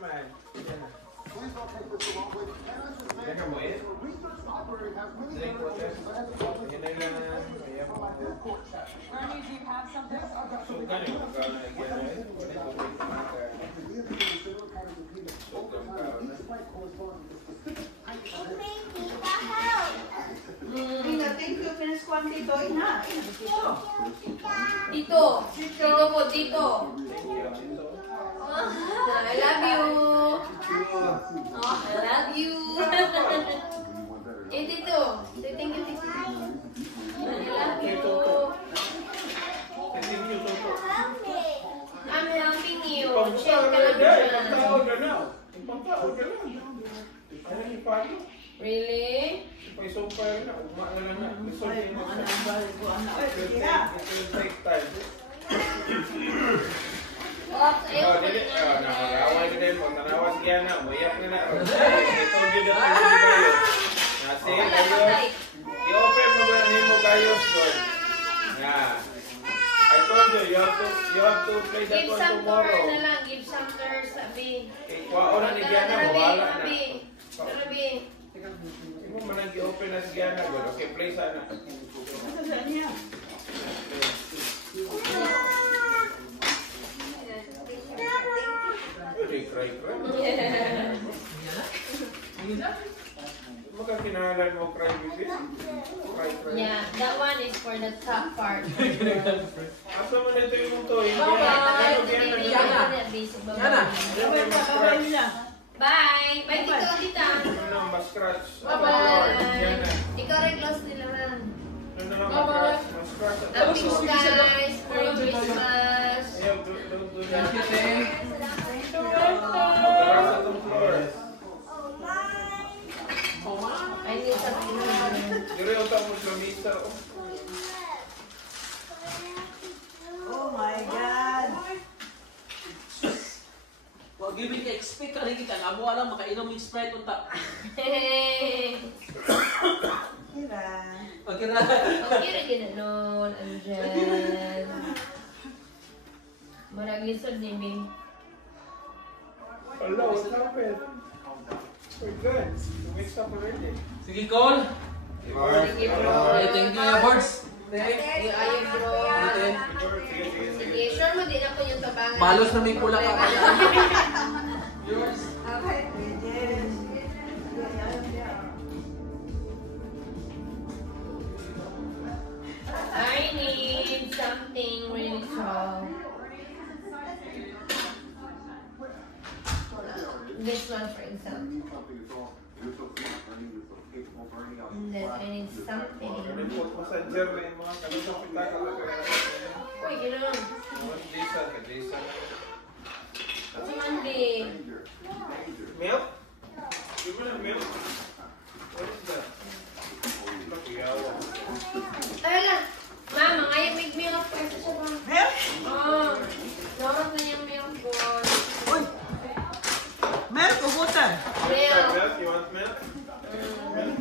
naman. Teka mo eh. Drink water. Yan na lang. Ernie, do you have something? Sukan yung magkaw na igyan eh. Sukan magkaw na. Thank you, Prince Juan dito. Ina. Dito. Dito po, dito. I love you. Oh, I love you. Eh, dito. Thank you, dito. I love you. I'm helping you. Check ka lang dyan. Really? May sumpay na. Ugma na lang na. Ay, mga nambal ko. It will take time. Oh, ayaw ko Dili. na. Nakakaway na din. Pag nanawas kaya na. Mayak na na. Ito yun na. Nasi. I-open mo ba na mo kayo? Yeah. I told you, you have to play that Give one some to her tomorrow. na lang. Give some to her, sabi. Wao na ni Diana. Wala na. Tarabi. Hindi mo man nag-i-open na si Diana. Okay, play sana. Saan niya? Cry. Yeah. Magkakinahalan mo cry, baby? Cry. Yeah, that one is for the top part. Asa mo na ito yung to? Bye! Bye, Tito, Tita! Mas-scratch. Bye-bye! Ikaw rin close nila man. Mas-scratch. Love you guys! Merry Christmas! Ayaw, don't do that. Thank you, Ting. Magkaras atong floor. I need something. Diri yung tao mo sa misa. Oh my God. Wag gibig ka expect ka rin kita. Amo alam makainom ng Sprite unta. Kira. Okay na. Okay rin ginanon, andyan. Maraglisod ni Ming. Hello, what happened? We're good. You mixed up already. Sige, Cole. Sige, bro. Thank you, Boards. Ayun, bro. Sige, sure mo din ako yung tabangan. Balos na may pula ka kaya. Yours. Okay. Yes. I need something really tall. This one, for example. And then I need something. Report mo sa Jerry yung mga kalusang pitaka na kaya. Uy, gano'n. Jason. Si Mandy. Milk? Give me the milk. What is that? Yawa. Talaga. Mama, ngayon may milk po. Ito siya ba? Milk? Oo. Norot na yung milk po. Uy. Milk o butter? Milk. Milk? You want milk? I'm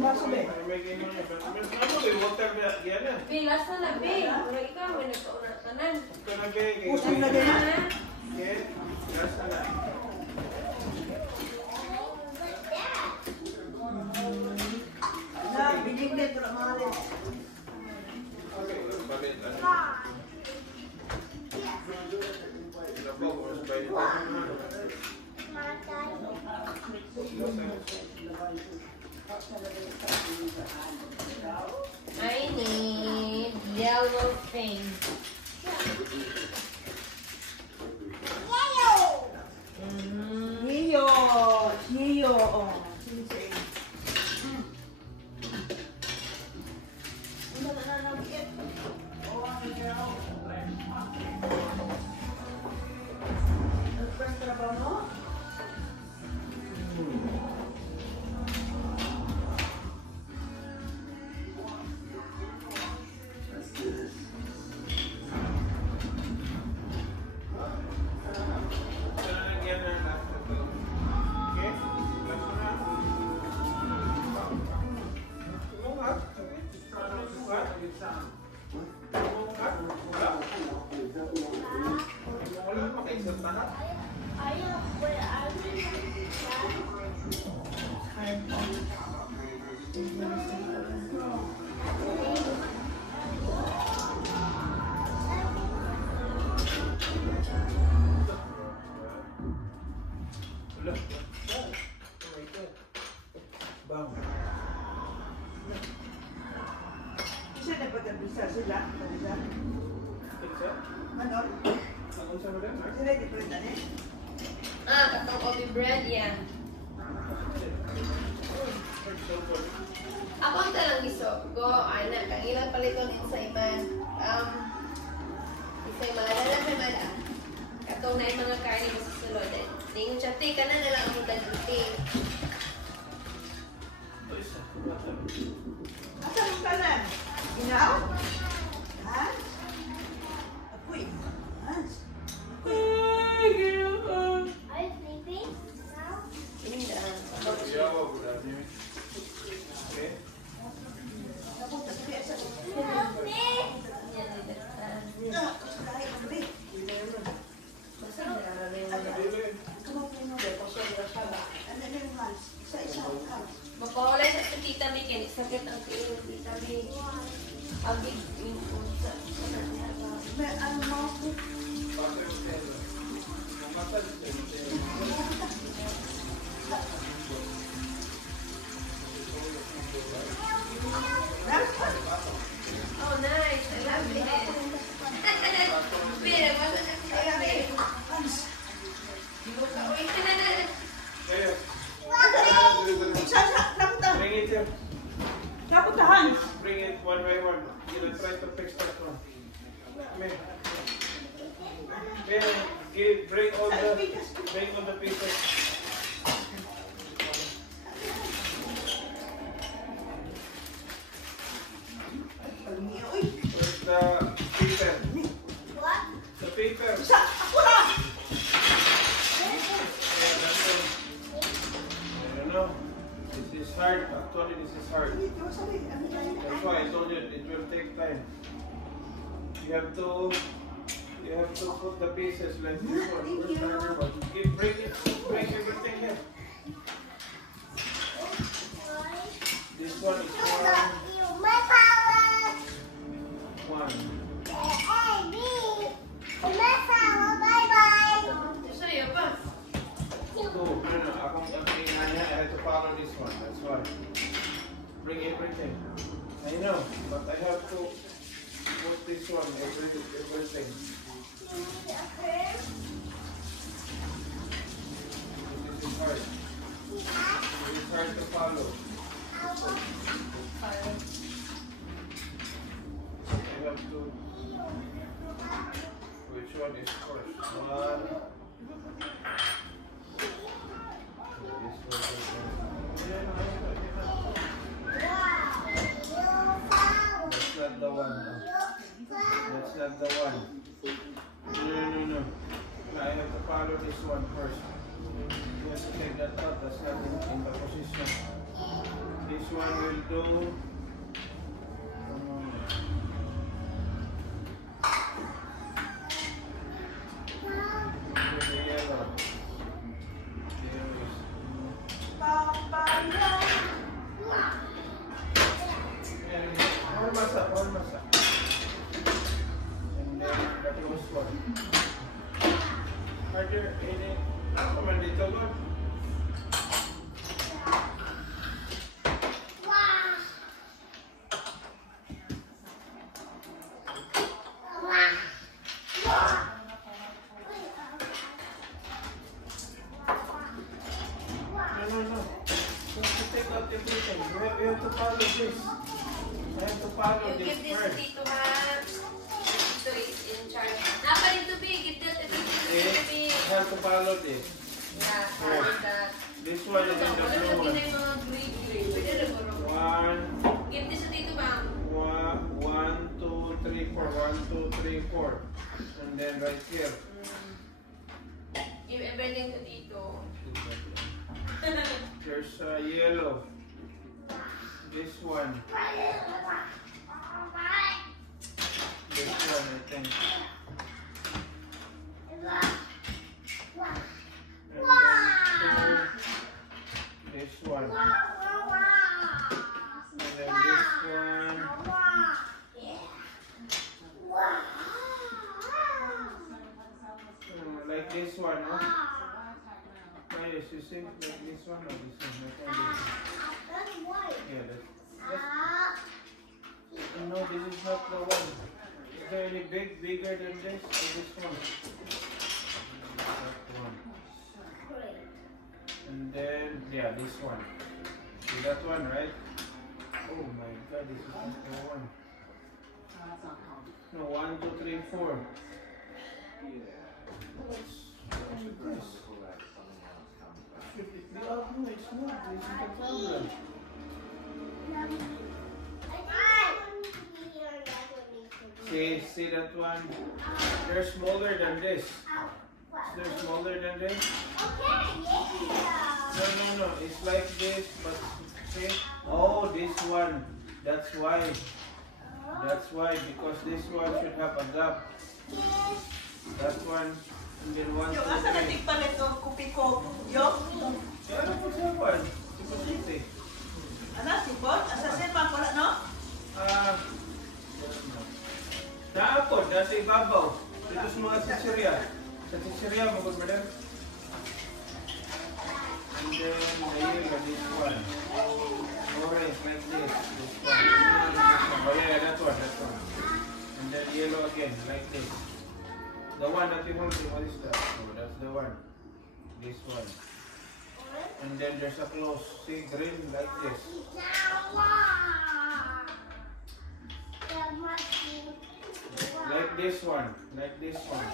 making money. Ano ba yung water na yan eh? Bilas na na, Bi. Wala ikaw, may nagkauna tanan. Ito na ba? Pusang na din. Okay. Nasa na. Na, biling din. Pero mahalin. Okay, balit. Ito po, mas balit. I need yellow thing. Niyo. Niyo. Oh. Wala. Bang. Isa na ba bisa sila? Bisa? Pizza? Ano? Ang unsa ba din? Sila di pwede na eh. Katong obi bread yan. Ako ang talang isog ko, anak, kang ilang paliton sa iman. Isa'y malala sa mala. Katong na yung mga karne mo sa sulod. Ningon siya, ka na nalang ang mudan duty. Asa mong tanan? Ginaw? Hans? Apoy. Hans? Hindi na. Okay. Napunta sa piyasa. Basta nararamay mo na. Mapawalay sa tita May, kaya sakit ang tiyo tita May. Abig yung unsa. May ano mo? Oh, nice. I love it. Mira, wala na sila. Hans? Uy, Hey. Saan na? Napunta? Bring it here. Napunta Hans? Bring it one by one. You'll try to fix that one. May. Bring all the pieces. Uy! Where's the paper? what? The paper. Sa ako na! Yeah, that's all. I don't know. This is hard. Actually, this is hard. Dito, sabi. Ano tayo? That's why I told you it will take time. You have to put the pieces like this one. Where's the other one? Bring everything here. This one is one. Sa'yo pa. Two. No. Akong I had to follow this one. That's why. Bring everything. I know, but I have to put this one. Everything. This is hard. It is hard to follow. I have to. Which one is first? One. This one is That's not the one. That's not the one. No. I have to follow this one first. You have to take that out. That's not in the position. This one will do. The yellow. All masa. And then that was one. Are there any? Come on, little one. No. You have to take out everything. You have to follow this. I have to follow You this give this to first. Tito Ha. Tito is in charge. Napalit to be. Give this to Tito be. You have to follow this. Yeah, follow that. This one is in the Wala blue mo one. ginay mga gray. Pwede rin mo. One, Give this to Tito Bang. 1, 2, 3, 4. 1, 2, 3, 4. And then right here. Give everything to Tito. There's yellow. This one. This one, I think. And then this one. And then this one. Like this one, huh? this. You see, like this one or this one? Like this. That's white. Yeah, that's. No, this is not the one. Is there any bigger than this or this one? That one. And then, yeah, this one. See that one, right? Oh my God, this is not the one. No, 1, 2, 3, 4. What's this? Should it be up? No, it's not. This is the problem. See that one? They're smaller than this. They're smaller than this. No. It's like this, but see? Oh, this one. That's why. That's why, because this one should have a gap. That one, and then 1, 2, 3. Yung asa na tigpalit ng kupi ko? Yung? Yeah, ano po siya one? Sipot. Ano? Sipot? Asa sipot? Wala, no? Naapod, nasa ibabaw. Dito sa mga chichirya. Sa chichirya, magod ba din? And then, ayun, this one. Orange, like this. This one. Oh yeah, that one. And then yellow again, like this. The one that you holding, what is that? Oh, that's the one. This one. And then there's a close, see, green, like this. Like this one, like this one.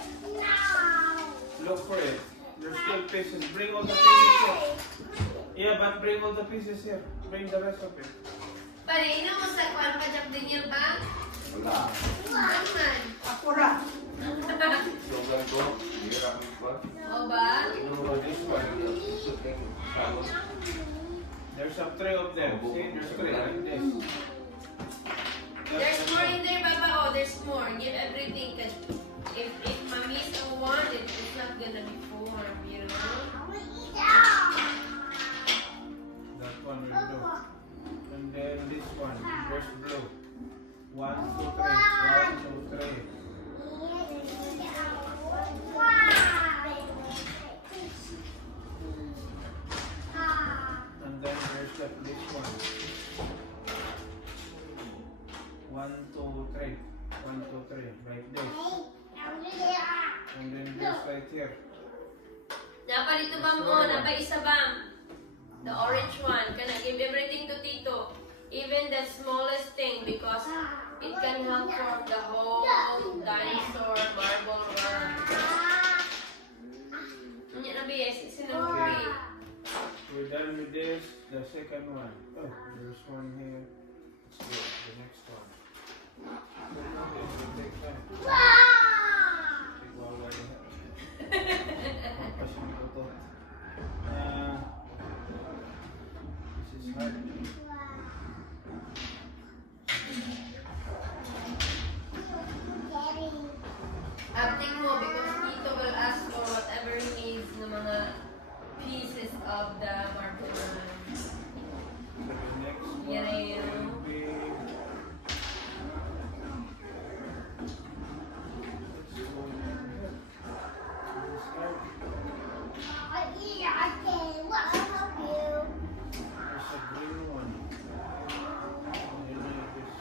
Look for it. There's still pieces. Bring all the pieces here. Yeah, but bring all the pieces here. Bring the rest of it. Pare, ina mo sa kwan pa jak din yan ba? Wala. Naman. Akura. O ba? No, this one. There's a three of them. See, there's three like this. There's more in there, Baba. Oh, there's more. Give everything. Cause if mommy's don't want it, it's not gonna be form, you know? That one will do. And then this one. There's blue. 1, 2, 3. 1, 2, 3. And then there's like this one. 1, 2, 3. 1, 2, 3. Like this. And then this right here. Napa dito ba mo? Napa isa ba? The orange one. Can I give everything to Tito? Even the smallest thing because it can help form the whole dinosaur marble world. Hindi na biyes. It's in a hurry. We're done with this. The second one. Oh, there's one here. Let's go. The next one. This will take time. Take all I have. Passion ko to. This is hard. Acting mo because Tito will ask for whatever he needs ng mga pieces of the marble world. The next one Yeah, will be. Let's go here. This side. There's a green one. And then this.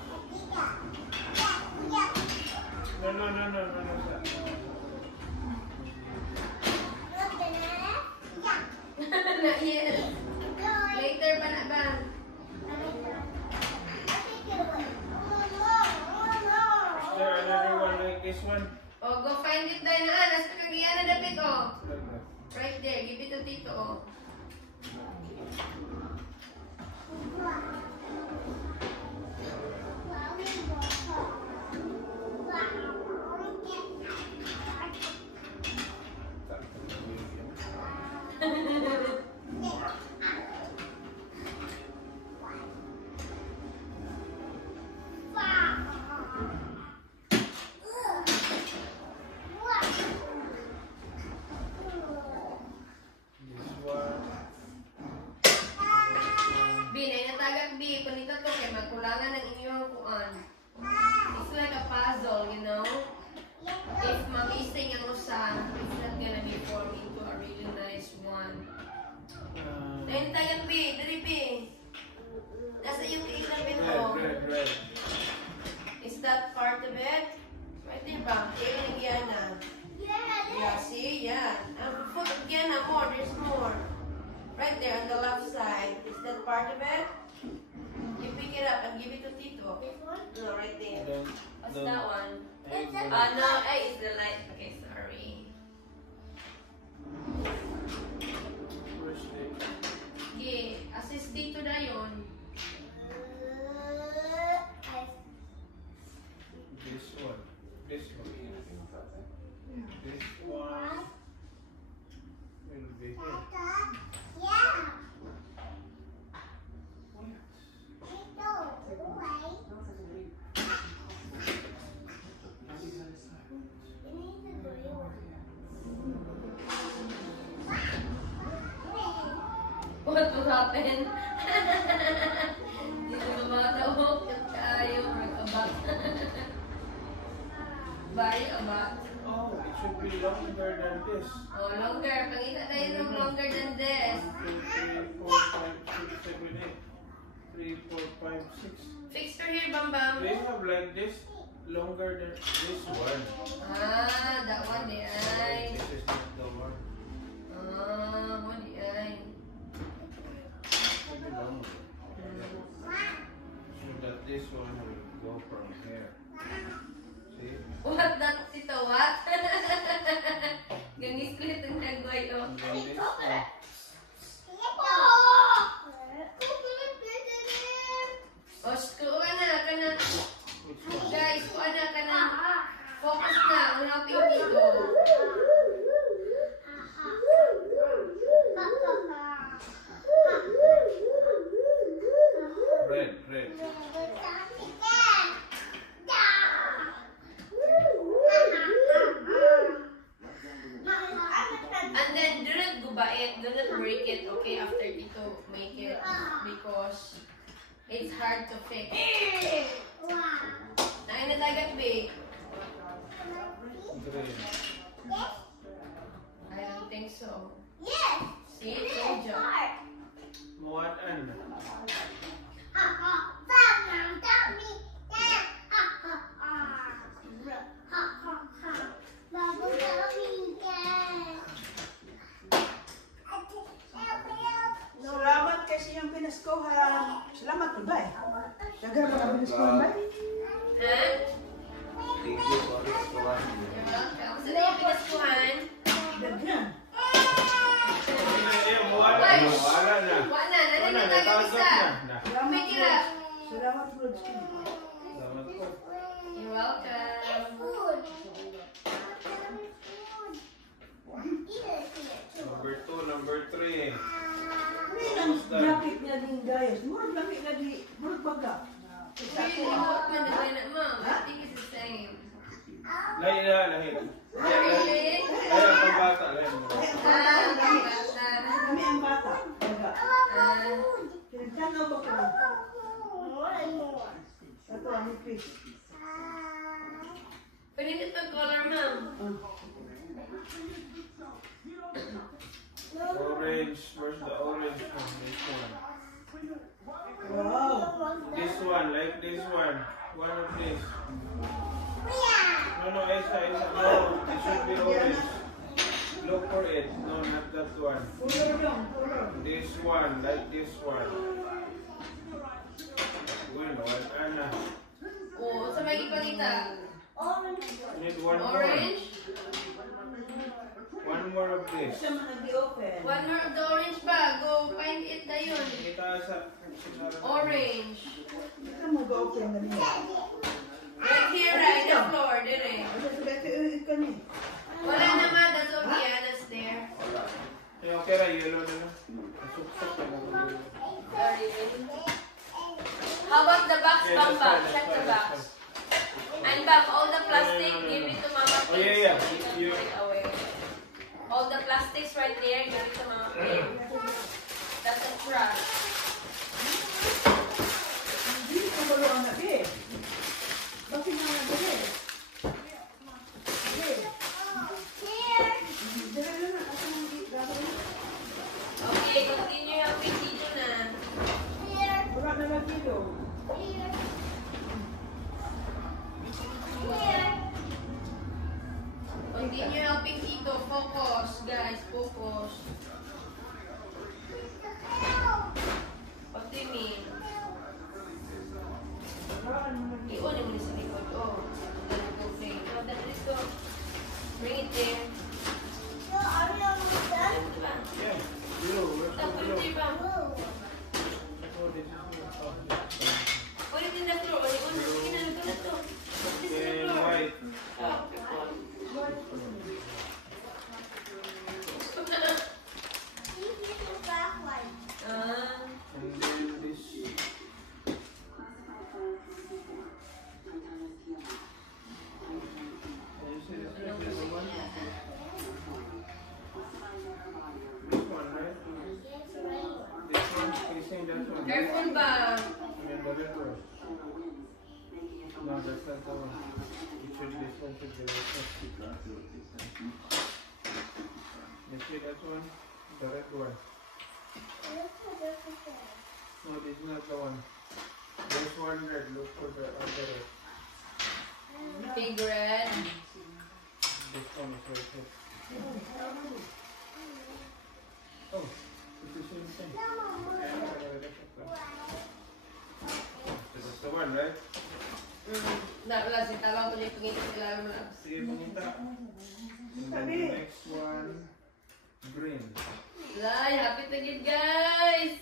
No, sir. Not yet. Later pa na ba? Is there another one like this one? Oh, go find it dahil na. Nasa kagiyan na dapit, oh. Like that. Right there. Give it to Tito, oh. This one. Binay na tagak, B. Panita to kay magkulangan ng inyong kuan. It's like a puzzle, you know? If mamising ang usa, it's not gonna be formed into a really nice one. May tagang B, dari B. Nasa yung kilapin Red, mo. red. Is that part of it? Right there ba? Kailan yan na? Yeah, see? Yan. Foot again na more. There's more. Right there on the left side. Is that part of it? You pick it up and give it to Tito. No, right there. What's that one? No, A is the light. Okay, sorry. Okay, assist Tito na yun. This one. This one. This one will be here. What will happen? Dito na bata mo. Ayaw mag-abat. Bari abat. Oh, it should be longer than this. Oh, longer. Pangita tayo ng longer than this. 2, 3, 4, 5, 6, 7, 8. 3, 4, 5, 6. Fix her here, Bam Bam. They have like this longer than this one. Ah, that one di ay. This is not the one. Ah, mo di ay. Should be longer. So that this one will go from here. See? What that Tito? What? Ganis ko itong nagway, oh. And then this one. Oh, kuha na, ka na. Which one? Guys, kuha na, ka na. Focus na, hanapin dito. Red, red. And then, do not gubait, do not break it, okay, after dito make it. Because it's hard to fix. Nain na tagat, babe. Green. I don't think so. See, told you. What and? Salamat kasi yung pinaskuhan. Salamat po ba eh? Dagar mga pinaskuhan ba? Ha? Thank you for this one. You're welcome. Saan yung pinaskuhan? Dagan. Wala na. Wala, nanin na tagat isa. Pick it up. Salamat po. Salamat po. You're welcome. Number 2, number 3. Ang jacket niya din gayas. Murag laki na di. Murag baga. Really, what man is in it, Mom? I think it's the same. Lahi na, lahi. Really? Lahi ang pambata, lahi mo. Ah, bata. Kami ang bata. Baga. Ah, Pinagtanaw ba ko? Ito ang ipis. pwede dito color, Mom. Orange. Where's the orange one? This one. Wow. This one, like this one. One of this. No, Esa. No, it should be orange. Look for it. No, not that one. Color lang. Color. This one, like this one. Well, one, Anna. Oh, sa may ipalita. Need one more. Orange. One more of this. Siya man nag-open. One more of the orange ba? Go find it na yun. Kita sa... Orange. Ito mo ga-open na niya. Right here, right? The floor, dire. Ito sa ito ni. Wala naman. That's all Diana's there. Eh, okay ra, yellow na lang. Suksok na mo. Sorry. How about the box, Yeah, Bam that's Bam? fine, Check the that's box. fine. And Bam, all the plastic, No. give it to Mama, Oh, please. yeah. So we can You- put it away. All the plastics right there, give it to Mama, please. That's a trash. Hindi ko ba lang na di? Bakit nga na di? Di. Dala na. Ako nang di. Okay, continue helping Oh, this is your top. Put it in the floor. Sige na, luto na to. Put this in the And floor. white. Ah, okay po. Ah. And then this. Can you see this one? This one, right? This one facing that one. Careful ba? And then the red one. No, that's not the one. It should be this one should be this one. You see that one? The red one. No, this is not the one. There's one red. Look for the other red. Big red. This one is right here. Oh, it's the same thing. This is the one, right? Wala si tawag ko niya pangita sila mo lang. Sige, pumunta. And then the next one, green. Ay, happy to get guys!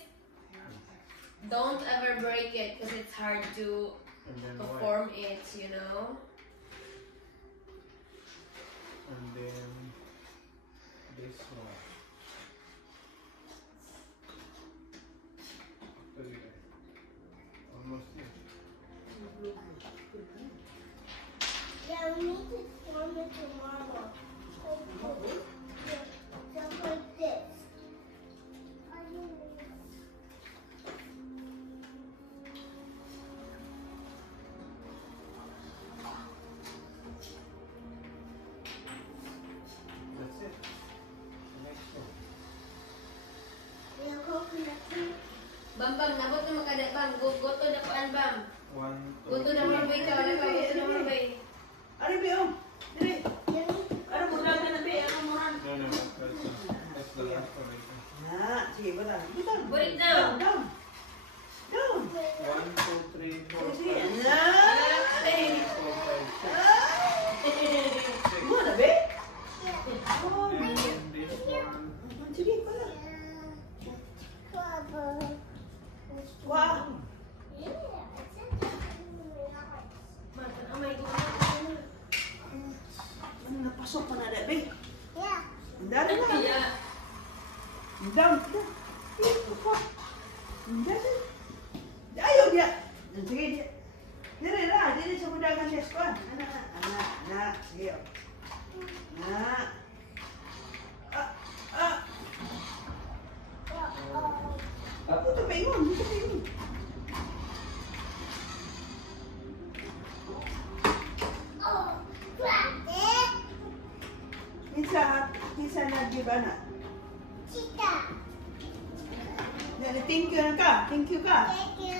Don't ever break it because it's hard to And then white. perform it, you know? And then this one. Almost there. Yeah, we need to form it tomorrow. Just like this. That's it. The next one. Yeah, coconut tea. Bam, nabot na makada, bam. Goto na paan, bam. 1, 2, Goto na marbay ka, wala ka, goto na marbay. Ari, be, oh. Dili. Ano mo na na be? Ano mo na? No, no, that's the last one right there. Na, sige, butang. Butang. Put it down. Down. Down. 1, 2, 3, 4, 5, Sige, 6, na. 7, 8, 9, 10. Mo na, be? Oh, And then this one. sige, pala. Wow. Oh my God. Ano, napasok pa na, be? Yeah. Ang dami na. Kaya, Down. Ayaw dia. Sige dia. Dire lah, dire sa mudagan dia sekolah. Anak, sige. Nak. Aku tu pengung, tu pengung. Oh, crack it. Bisa nak di mana? Chica. Jadi thank you ka? Thank you ka? Thank you.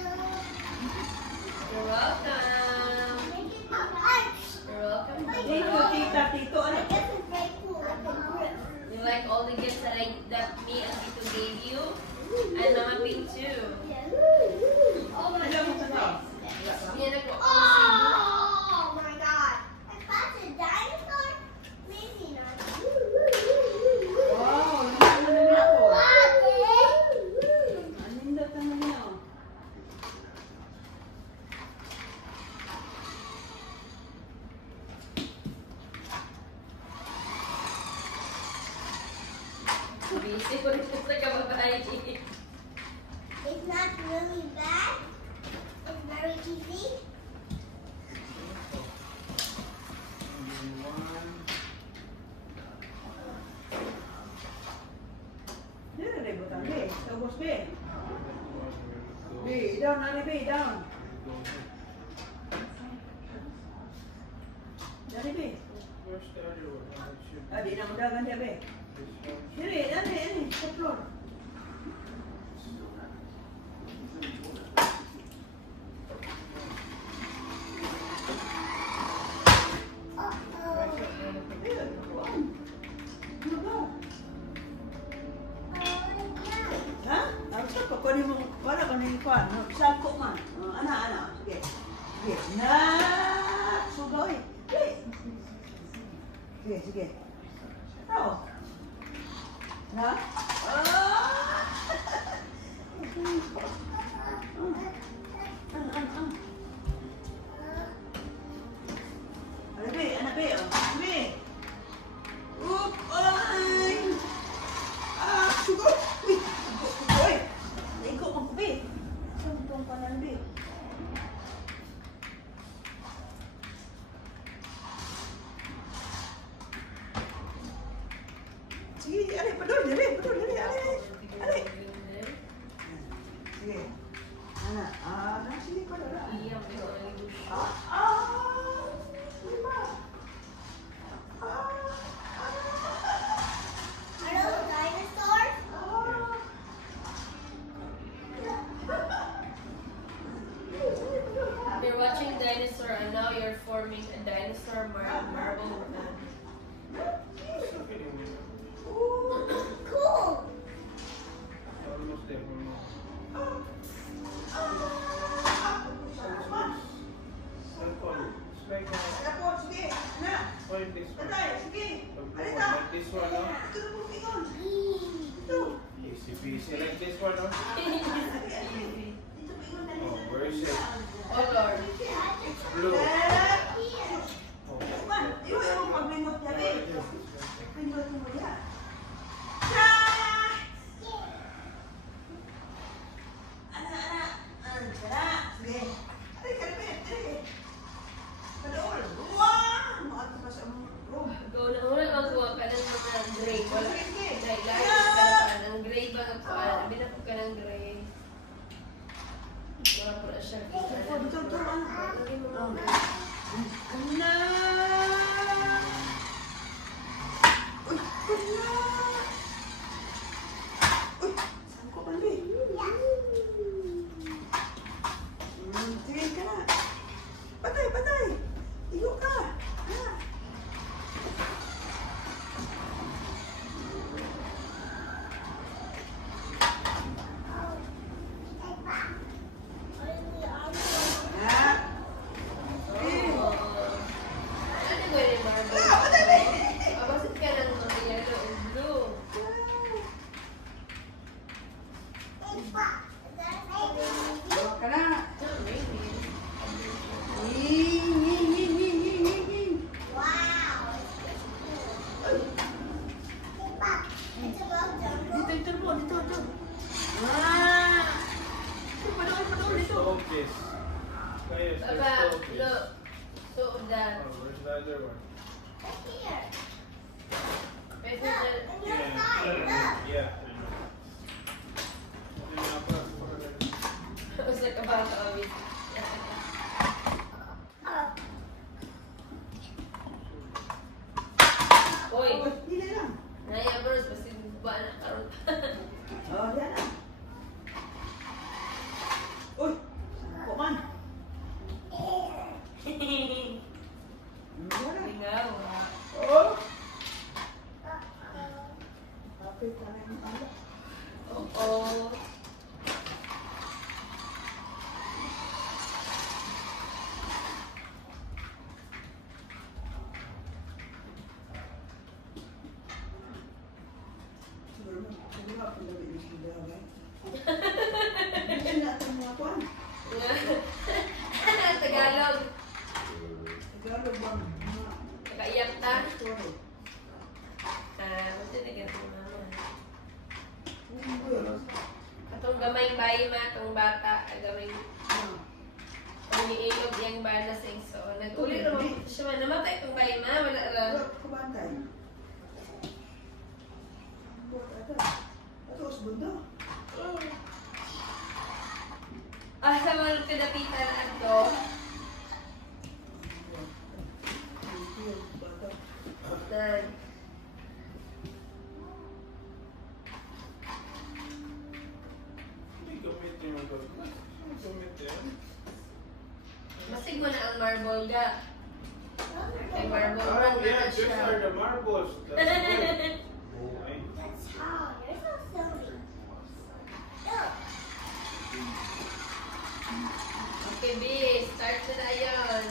you're welcome. Thank you so much. You're welcome. Thank you tita, tito. I Ano? guess it's very cool. I can grip. You like all the gifts that me and Tito gave you? And Mama Pink too. Oh my Alam mo sa tao? Yan ako. Oh my god. If that's a dinosaur, maybe not. Wow, ano na ako? What? Anindot naman niya. Busy ko rin sa kababae. It's not really bad. It's very easy. And then one. Dire na butang, be. Tapos, be. That one will go. Be, down, ali, be, down. Go here. Dari, be. Where's the other one? It should be Adi na mudagan dia, be. this one. Dire, ani, sa floor. Ayun, kuan. Ano ba? Ha? Ang sa ko kunin mo wala ko ning kuan. Sangko man. Ana. Sige. Sige. Na. Sugoy. Sige. Tao. Na? Step mo. Cellphone. Strike mo. Ano po, sige. Anak. Point this one. Tatay, sige. Like Alita. this one, no? Ito na po, ingon. Ito. Easy peasy like this one, no? Dito po, ingon. Oh, where is it? Oh Lord. It's blue. Oh. Man, yung paglingot niya, be. Pindot mo yan. Sige. Ay, kalipit. Sige. Padaol. Wow! Maato pa sa room. Go na muna magawa ka ng mga gray. Wala. Sige, sige. Dahil ka pa ng gray ba ka pa? Binapag ka ng gray. Wala po na siya. Oh, dito, dito, ano? Lagay mo Oh. muna. Kuna! Uy, kuna! Uy, saan ko ba, be? Tingin ka na. Patay, patay! Igo ka! Ah. Ah. Eh. Ano ba yung marble? Ah, patay, be! Abasit ka ng mga yellow and blue. Igo ka na. Oh, maybe. Dito, dito po, dito, dito. Ah! Padol, padol, dito. Stove this. Kaya, Baba, stove this. look. So that. Oh, where's the other one? Pwede na. Yeah. Basta ka ba kami? Uy, Dili lang. naya bros, basta ba na karon. Oh, yan lang. Uy, sangko man. Lingaw. Oh! Kapit ka na yung ano. Oo. Siguro mo, siguro ako labi yung sila, okay? Hindi na ito mga kwan. Tagalog. Tagalog bang mga Nakaiyak ta. story. Buti na ganito mama. Ano Atong gamay bayi ma, atong bata, gamay ang iilog yung bala sa iso. Nag-uli naman siya man. Namatay itong bayi ma, wala lang. Kubantay. Buat ata. Ato, usbundo. Sa mga kadapitan ato. Then, Hindi gamitin mo ito. Gamitin. masig mo na ang marble ga. Kay marble Ah, run na yeah, na these siya. are the marbles. That's good. Okay. Okay, B. Start na na yun.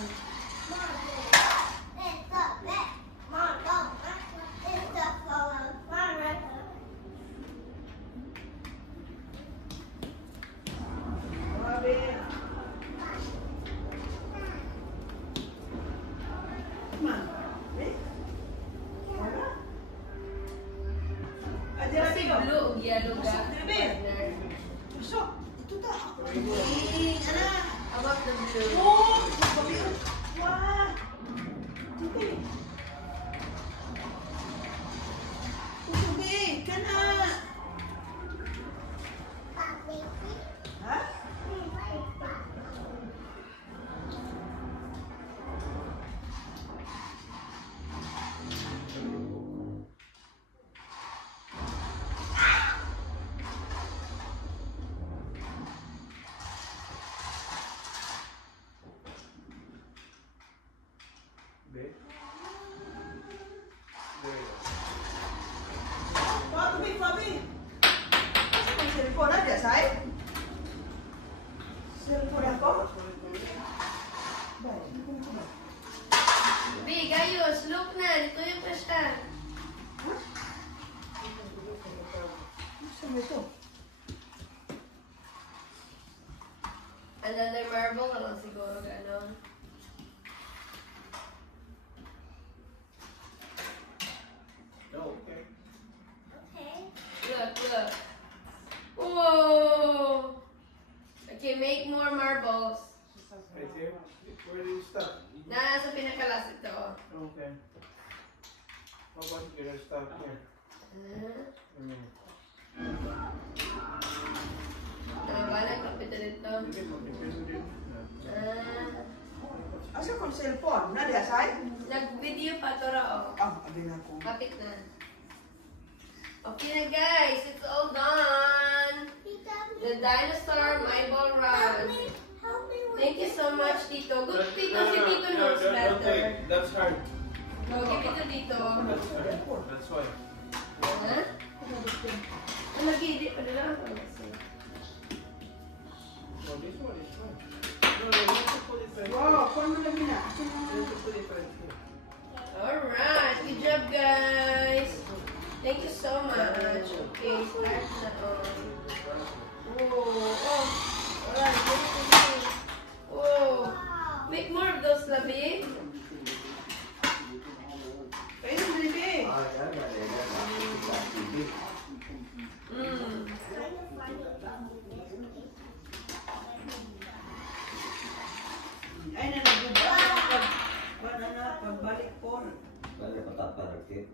Grabe. Man. Eh? Wala. Adi, Kasi adi, oh. blue o yellow ga. Grabe. Pasok. Ito ta. Ana. Above the blue. Oh, sabi ko. Wah. Sige. Sige, kana. Ha? Be? Say? Cellphone ako? Ba, cellphone ko ba? Bi, gayos, look na. Dito yung pa siya. Ha? Saan mo ito? Another marble ka lang siguro, gano'n. Okay. Okay. Look, look. Whoa! Okay, make more marbles. Right here. Where do you stop? Nasa pinakalas ito. Okay. How about you gonna stop here? Balik kapito dito. Sige, mag-depende din. Asa kong cellphone? Na diya, Say? Nag-video pa to ra, oh. Abi na ko. Kapit na. Okay na guys, it's all done. The dinosaur eyeball run. Help me with Thank you so much, Tito. Good Tito, si Tito No, knows don't better. take. That's hard. No, give it to Tito. That's why. Ha? Lagi, di pa nila ako. Oh, this one is fine. No, you have to put it right here. Wow, kung ano lang na? You have to put it right here. Alright, good job guys. Thank you so much. Okay, start na on. Whoa, oh. Alright, good. Whoa. Make more of those, Labi. Pwede mo rin eh. Ah, yan, yan, yan. Mm. Ay, na nagbubuhay. Pagbalik po. Balik pa taparagin.